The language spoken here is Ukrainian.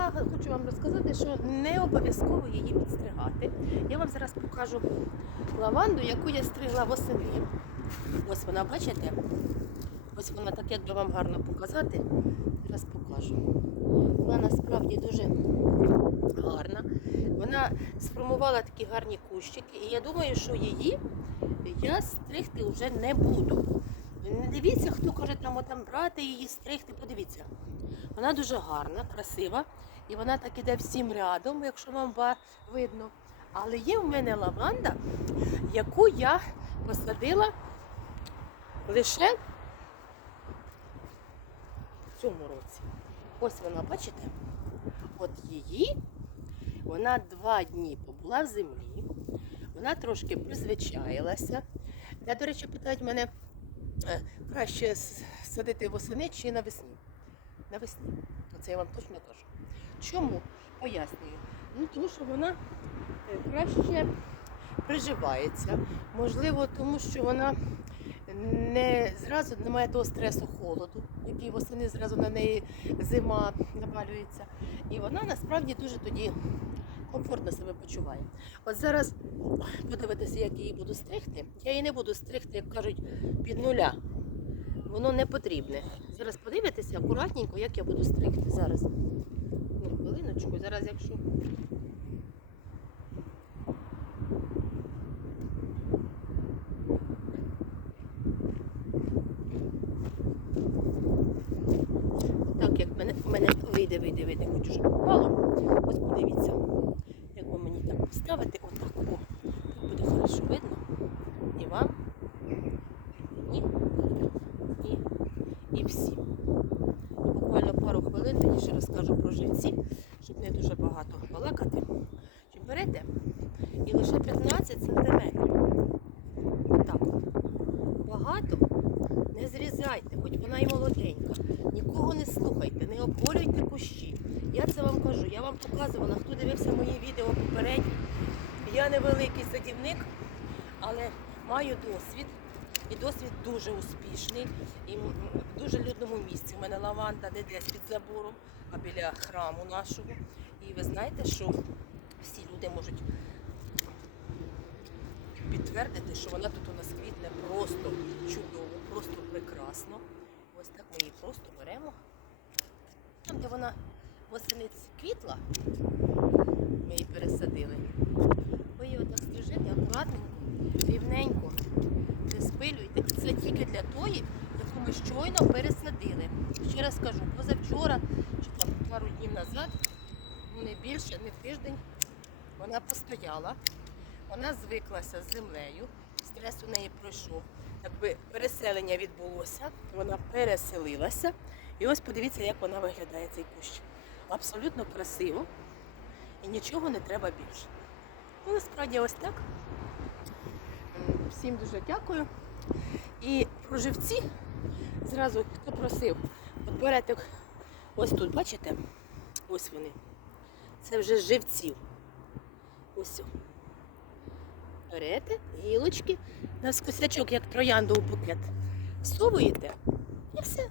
хочу вам розказати, що не обов'язково її підстригати. Я вам зараз покажу лаванду, яку я стригла восени. Ось вона, бачите? Ось вона так, як вам гарно показати. Зараз покажу. Вона насправді дуже гарна. Вона сформувала такі гарні кущики, і я думаю, що її я стригти вже не буду. Не дивіться, хто каже там, там брати її, стригти. Подивіться. Вона дуже гарна, красива, і вона так іде всім рядом, якщо вам видно. Але є в мене лаванда, яку я посадила лише в цьому році. Ось вона, бачите? От її, вона два дні побула в землі, вона трошки призвичаїлася. Я, до речі, питають мене, краще садити восени чи навесні. Навесні. Оце я вам точно кажу. Чому? Пояснюю. Ну, тому що вона е, краще приживається. Можливо, тому що вона не зразу немає того стресу холоду, який восени зразу на неї зима навалюється. І вона насправді дуже тоді комфортно себе почуває. От зараз подивитися, як її буду стригти. Я її не буду стригти, як кажуть, під нуля. Воно не потрібне. Зараз подивитися акуратненько, як я буду стригти зараз. Ну, хвилиночку, зараз якщо. Так, як мене, мене вийде, вийде, вийде, хочу, щоб попало. Ось подивіться, як ви мені так поставити, отак, о, так буде хорошо видно. І вам, і мені, і, і всім. Буквально пару хвилин тоді про живці, щоб не дуже багато балакати. Чи берете і лише 15 сантиметрів. Отак. Багато не зрізайте, хоч вона і молоденька. Нікого не слухайте, не обголюйте кущі. Я це вам кажу, я вам показувала, хто дивився мої відео попередні. Я не великий садівник, але маю досвід. І досвід дуже успішний. І в дуже людному місці. У мене лаванда не десь під забором, а біля храму нашого. І ви знаєте, що всі люди можуть підтвердити, що вона тут у нас квітне просто чудово, просто прекрасно. Ось так ми її просто беремо. Там, де вона восени квітла, ми її пересадили. Ви її отак стрижете акуратненько, рівненько, не спилюйте. Це тільки для тої, яку ми щойно пересадили. Ще раз кажу, позавчора чи там пару днів назад, ну не більше, не тиждень, вона постояла. Вона звиклася з землею, стрес у неї пройшов. Якби переселення відбулося, вона переселилася. І ось подивіться, як вона виглядає цей кущ. Абсолютно красиво і нічого не треба більше. Ну, насправді ось так. Всім дуже дякую. І про живці зразу хто просив, от берете ось тут, бачите? Ось вони. Це вже з живців. Ось. берете гілочки на скосячок, як троянду у букет, всовуєте і все.